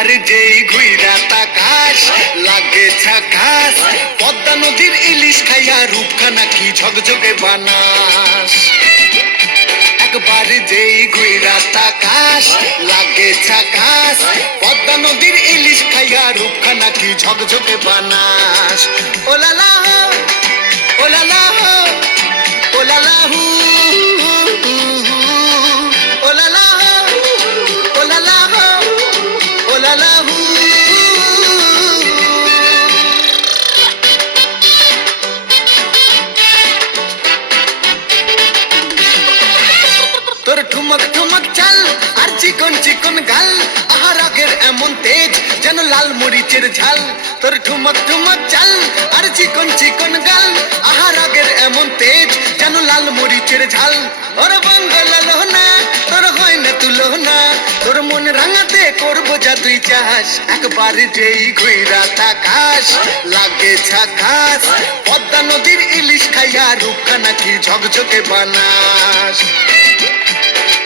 একবার যেই ঘুইরা তাকাস লাগে ঝাকাস, পদ্মা নদীর ইলিশ খাইয়া রূপখানা কি ঝকঝকে বানাস। একবার যেই ঘুইরা তাকাস লাগে ঝাকাস, পদ্মা নদীর ইলিশ খাইয়া রূপখানা কি ঝকঝকে বানাস। ওলালা ওলালা ওলালা হু ওলালা ওলালা ওলালা হু। তোর ঠুমক ঠুমক চাল আর চিকন চিকন গাল, আহার আগের এমন তেজ যেন লাল মরিচের ঝাল। তোর ঠুমক ঠুমক চাল আর চিকন চিকন গাল, আহার আগের এমন তেজ যেন লাল মরিচের ঝাল। ওর বাঙ্গালো না তোর হয় না তুলো না, তোর মন রাঙাতে করবো যা তুই চাস। একবার যেই ঘুইরা তাকাস লাগে ঝাকাস, পদ্মা নদীর ইলিশ খাইয়া রূপখানা কি ঝকঝকে বানাস।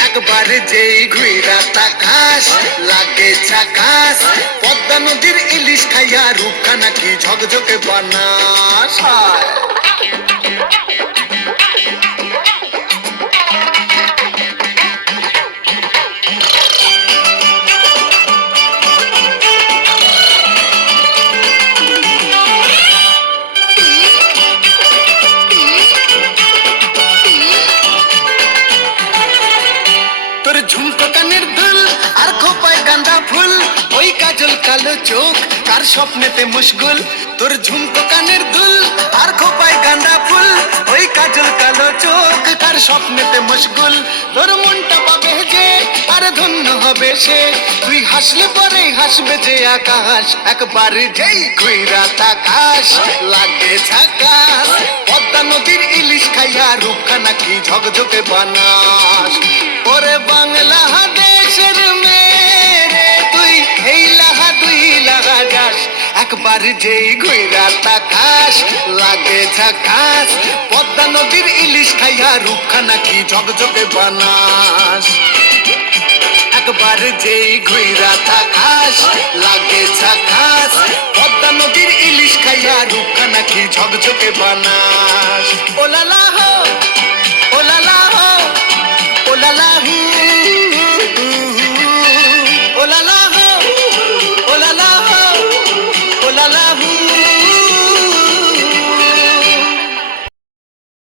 একবার যেই ঘুইরা তাকাস লাগে ঝাকাস, পদ্মা নদীর ইলিশ খাইয়া রূপখানা কি ঝকঝকে বানাস। তোর ঝুমকো কানের দুল আর খোপায় গাঁদা ফুল, ওই কাজল কালো চোখ কার স্বপ্নেতে মুশগুল। তোর ঝুমকো কানের দুল আর খোপায় গাঁদা ফুল, ওই কাজল কালো চোখ কার স্বপ্নেতে মুশগুল। তোর মনটা পাবে যে আর ধন্য হবে সে, তুই হাসলে পরে হাসবে যে আকাশ। একবার যেই ঘুইরা তাকাস লাগে ঝাকাস, পদ্মা নদীর ইলিশ খাইয়া রূপখানা কি ঝকঝকে বানাস। ওরে বাংলা দেশের মেরে তুই এই লাহা দুই লাগা যাস। একবার যেই ঘুইরা তাকাস লাগে ঝাকাস, পদ্মা নদীর ইলিশ খাইয়া রূপখানা কি ঝকঝকে বানাস। একবার যেই ঘুইরা তাকাস লাগে ঝাকাস, পদ্মা নদীর ইলিশ খাইয়া রূপখানা কি ঝকঝকে বানাস। ওলালা